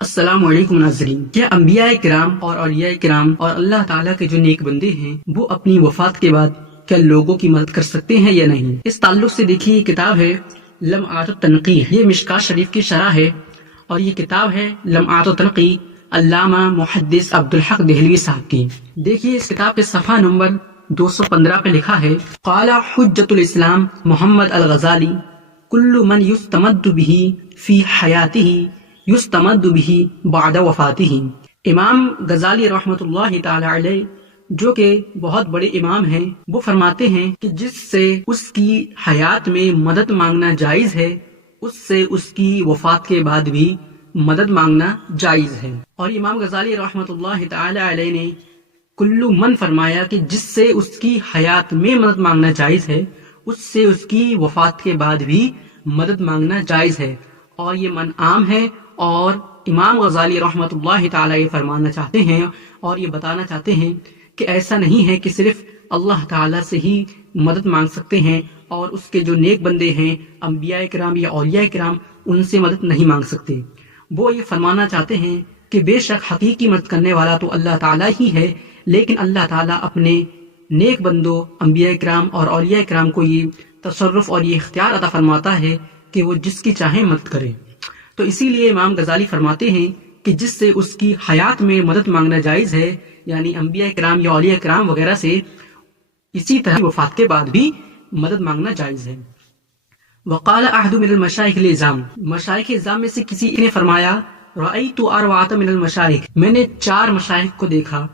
السلام علیکم ناظرین، کیا انبیاء کرام اور اولیاء کرام اور اللہ تعالیٰ کے جو نیک بندے ہیں وہ اپنی وفات کے بعد کیا لوگوں کی مدد کر سکتے ہیں یا نہیں؟ اس تعلق سے دیکھیے یہ کتاب ہے لمعات التنقیح، یہ مشکاۃ شریف کی شرح ہے اور یہ کتاب ہے لمعات التنقیح علامہ محدث عبدالحق دہلوی صاحب کی۔ دیکھیے اس کتاب کے صفحہ نمبر 215 پہ لکھا ہے قال حجت الاسلام محمد الغزالی کل من یستمد به فی حیاتہ یستمد به بعد وفاتہ۔ امام غزالی رحمۃ اللہ تعالی علیہ جو کہ بہت بڑے امام ہیں، وہ فرماتے ہیں کہ جس سے اس کی حیات میں مدد مانگنا جائز ہے اس سے اس کی وفات کے بعد بھی مدد مانگنا جائز ہے۔ اور امام غزالی رحمۃ اللہ تعالی علیہ نے کلو من فرمایا کہ جس سے اس کی حیات میں مدد مانگنا جائز ہے اس سے اس کی وفات کے بعد بھی مدد مانگنا جائز ہے، اور یہ من عام ہے۔ اور امام غزالی رحمۃ اللہ تعالی فرمانا چاہتے ہیں اور یہ بتانا چاہتے ہیں کہ ایسا نہیں ہے کہ صرف اللہ تعالیٰ سے ہی مدد مانگ سکتے ہیں اور اس کے جو نیک بندے ہیں انبیاء کرام یا اولیاء کرام ان سے مدد نہیں مانگ سکتے۔ وہ یہ فرمانا چاہتے ہیں کہ بے شک حقیقی مدد کرنے والا تو اللہ تعالیٰ ہی ہے، لیکن اللہ تعالیٰ اپنے نیک بندوں انبیاء کرام اور اولیاء کرام کو یہ تصرف اور یہ اختیار عطا فرماتا ہے کہ وہ جس کی چاہیں مدد کرے۔ تو اسی لیے امام غزالی فرماتے ہیں کہ جس سے اس کی حیات میں مدد مانگنا جائز ہے، یعنی انبیاء کرام یا اولیاء کرام وغیرہ سے، اسی طرح وفات کے بعد بھی مدد مانگنا جائز ہے۔ وقال احد من المشائخ العظام، مشائخ اعظام میں سے کسی نے فرمایا رأیت اربعۃ من المشائخ، میں نے 4 مشائخ کو دیکھا،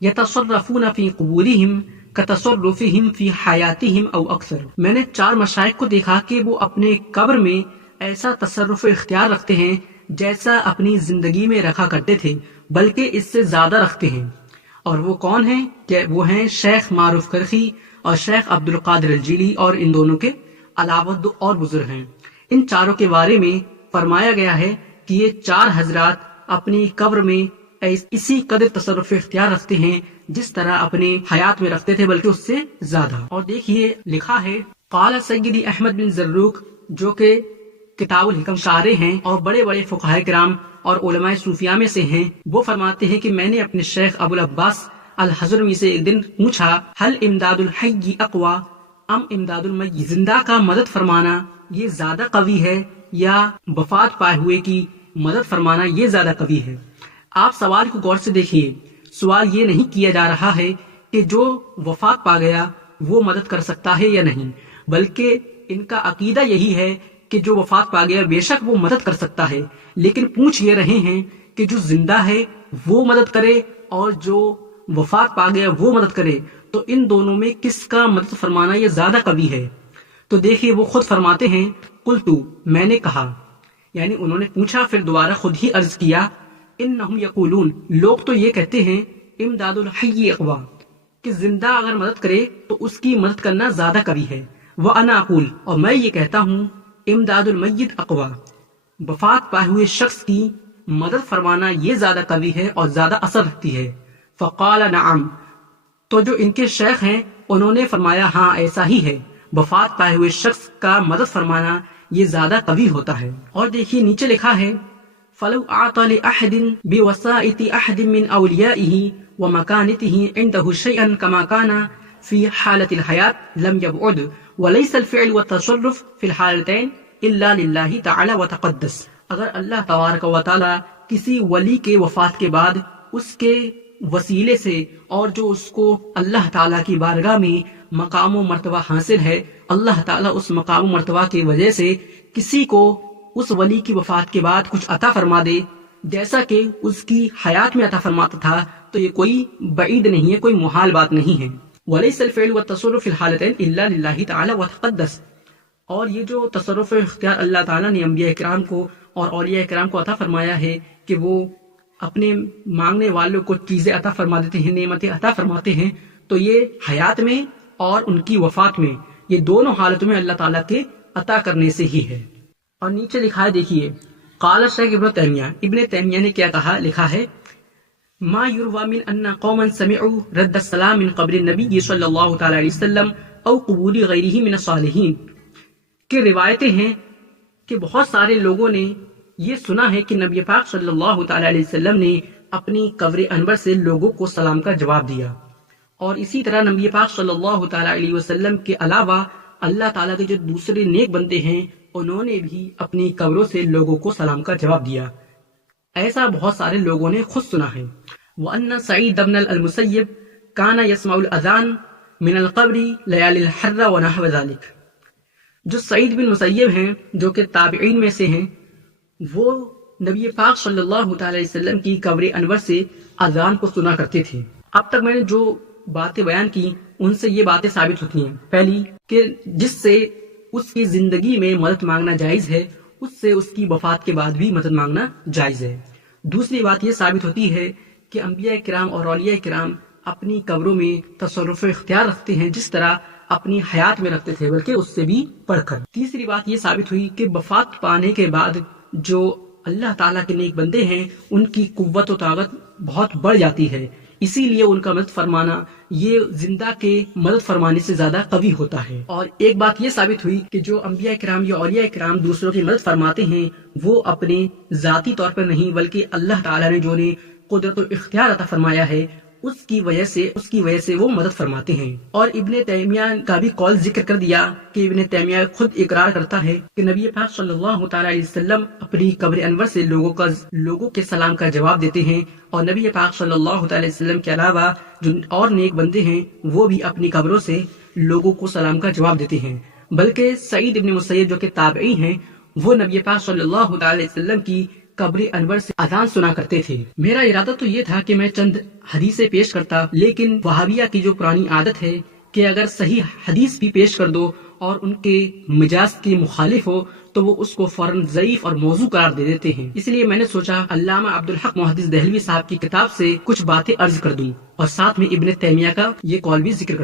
یتصرفون فی قبورہم کتصرفہم فی حیاتہم او اکثر، میں نے 4 مشائخ کو دیکھا کہ وہ اپنے قبر میں ایسا تصرف و اختیار رکھتے ہیں جیسا اپنی زندگی میں رکھا کرتے تھے، بلکہ اس سے زیادہ رکھتے ہیں۔ اور وہ کون ہیں؟ کہ وہ ہیں شیخ معروف کرخی اور شیخ عبد القادر الجیلی، اور ان دونوں کے علاوہ 2 اور بزرگ ہیں۔ ان چاروں کے بارے میں فرمایا گیا ہے کہ یہ 4 حضرات اپنی قبر میں اسی قدر تصرف اختیار رکھتے ہیں جس طرح اپنے حیات میں رکھتے تھے، بلکہ اس سے زیادہ۔ اور دیکھیے لکھا ہے قال سیدی احمد بن زروق، جو کہ کتاب الحکم شارح ہیں اور بڑے بڑے فقہاء کرام اور علماء صوفیہ میں سے ہیں، وہ فرماتے ہیں کہ میں نے اپنے شیخ ابو العباس الحضرمی سے ایک دن پوچھا حل امداد الحی اقوا ام امداد المیت، زندہ کا مدد فرمانا یہ زیادہ قوی ہے یا وفات پائے ہوئے کی مدد فرمانا یہ زیادہ قوی ہے؟ آپ سوال کو غور سے دیکھیے، سوال یہ نہیں کیا جا رہا ہے کہ جو وفات پا گیا وہ مدد کر سکتا ہے یا نہیں، بلکہ ان کا عقیدہ یہی ہے کہ جو وفات پا گیا بے شک وہ مدد کر سکتا ہے، لیکن پوچھ یہ رہے ہیں کہ جو زندہ ہے وہ مدد کرے اور جو وفات پا گیا وہ مدد کرے، تو ان دونوں میں کس کا مدد فرمانا یہ زیادہ قوی ہے؟ تو دیکھیے وہ خود فرماتے ہیں قلتو، میں نے کہا، یعنی انہوں نے پوچھا پھر دوبارہ خود ہی عرض کیا انہم یقولون، لوگ تو یہ کہتے ہیں امداد الحی اقوا، کہ زندہ اگر مدد کرے تو اس کی مدد کرنا زیادہ قوی ہے، وانا اقول، اور میں یہ کہتا ہوں امداد المیت اقوا، وفات پائے ہوئے شخص کی مدد فرمانا یہ زیادہ قوی ہے اور زیادہ اثر رکھتی ہے۔ فقال نعم، تو جو ان کے شیخ ہیں انہوں نے فرمایا ہاں ایسا ہی ہے، وفات پائے ہوئے شخص کا مدد فرمانا یہ زیادہ قوی ہوتا ہے۔ اور دیکھیے نیچے لکھا ہے فلو اعطى لاحد بوسائط احد من اولیائه ومكانته عنده شيئا كما كان في حالة الحياة لم يبعد وليس الفعل والتصرف في الحالتين الا لله تعالى وتقدس، اگر اللہ تبارک و تعالی کسی ولی کے وفات کے بعد اس کے وسیلے سے اور جو اس کو اللہ تعالیٰ کی بارگاہ میں مقام و مرتبہ حاصل ہے، اللہ تعالیٰ اس مقام و مرتبہ کی وجہ سے کسی کو اس ولی کی وفات کے بعد کچھ عطا فرما دے جیسا کہ اس کی حیات میں عطا فرماتا تھا، تو یہ کوئی بعید نہیں ہے، کوئی محال بات نہیں ہے۔ وَلَيْسَ الْفِعْلُ وَالتَّصَرُّفُ فِي الْحَالَتَيْنِ إِلَّا لِلَّهِ تَعَالَى وَتَقَدَّسَ، اور یہ جو تصرف و اختیار اللہ تعالیٰ نے انبیاء کرام کو اور اولیاء کرام کو عطا فرمایا ہے کہ وہ اپنے مانگنے والوں کو چیزیں عطا فرما دیتے ہیں، نعمتیں عطا فرماتے ہیں، تو یہ حیات میں اور ان کی وفات میں، یہ دونوں حالتوں میں اللہ تعالیٰ کے عطا کرنے سے ہی ہے۔ اور نیچے لکھا ہے دیکھیے قال شیخ ابن تیمیہ نے کیا کہا، لکھا ہے ما یروى من ان قوما سمعوا رد السلام من قبر النبی صلی اللہ تعالی علیہ وسلم او قبور غیرہ من الصالحین، کہ روایتیں ہیں کہ بہت سارے لوگوں نے یہ سنا ہے کہ نبی پاک صلی اللہ تعالی علیہ وسلم نے اپنی قبر انور سے لوگوں کو سلام کا جواب دیا، اور اسی طرح نبی پاک صلی اللہ تعالی علیہ وسلم کے علاوہ اللہ تعالیٰ کے جو دوسرے نیک بندے ہیں انہوں نے بھی اپنی قبروں سے لوگوں کو سلام کا جواب دیا۔ ایسا بہت سارے لوگوں نے خود سنا ہے۔ وَأَنَّ سَعِيدَ بْنَ الْمُسَيِّبِ كَانَ يَسْمَعُ الْأَذَانَ مِنَ الْقَبْرِ لَيَالِي الْحَرِّ وَنَحْوَ ذَلِكَ۔ جو سعید بن مسیب ہیں، جو کہ تابعین میں سے ہیں، وہ نبی پاک صلی اللہ تعالی علیہ وسلم کی قبر انور سے اذان کو سنا کرتے تھے۔ اب تک میں نے جو باتیں بیان کی ان سے یہ باتیں ثابت ہوتی ہیں، پہلی کہ جس سے اس کی زندگی میں مدد مانگنا جائز ہے، اس سے اس کی وفات کے بعد بھی مدد مانگنا جائز ہے۔ دوسری بات یہ ثابت ہوتی ہے کہ انبیاء کرام اور اولیاء کرام اپنی قبروں میں تصرف اختیار رکھتے ہیں جس طرح اپنی حیات میں رکھتے تھے، بلکہ اس سے بھی بڑھ کر۔ تیسری بات یہ ثابت ہوئی کہ وفات پانے کے بعد جو اللہ تعالیٰ کے نیک بندے ہیں ان کی قوت و طاقت بہت بڑھ جاتی ہے، اسی لیے ان کا مدد فرمانا یہ زندہ کے مدد فرمانے سے زیادہ قوی ہوتا ہے۔ اور ایک بات یہ ثابت ہوئی کہ جو انبیاء کرام یا اولیاء کرام دوسروں کی مدد فرماتے ہیں وہ اپنے ذاتی طور پر نہیں بلکہ اللہ تعالیٰ نے جو انہیں قدرت و اختیار عطا فرمایا ہے اس کی وجہ سے وہ مدد فرماتے ہیں۔ اور ابن تیمیہ کا بھی قول ذکر کر دیا کہ ابن تیمیہ خود اقرار کرتا ہے کہ نبی پاک صلی اللہ تعالی علیہ وسلم اپنی قبر انور سے لوگوں کے سلام کا جواب دیتے ہیں، اور نبی پاک صلی اللہ تعالی علیہ وسلم کے علاوہ جو اور نیک بندے ہیں وہ بھی اپنی قبروں سے لوگوں کو سلام کا جواب دیتے ہیں۔ بلکہ سعید ابن مسیب جو کہ تابعی ہیں وہ نبی پاک صلی اللہ تعالی علیہ وسلم کی قبر انور سے اذان سنا کرتے تھے۔ میرا ارادہ تو یہ تھا کہ میں چند حدیثیں پیش کرتا، لیکن وہابیہ کی جو پرانی عادت ہے کہ اگر صحیح حدیث بھی پیش کر دو اور ان کے مجاز کے مخالف ہو تو وہ اس کو فوراً ضعیف اور موضوع قرار دے دیتے ہیں۔ اس لیے میں نے سوچا علامہ عبدالحق محدث دہلوی صاحب کی کتاب سے کچھ باتیں عرض کر دوں اور ساتھ میں ابن تیمیہ کا یہ قول بھی ذکر کر دوں۔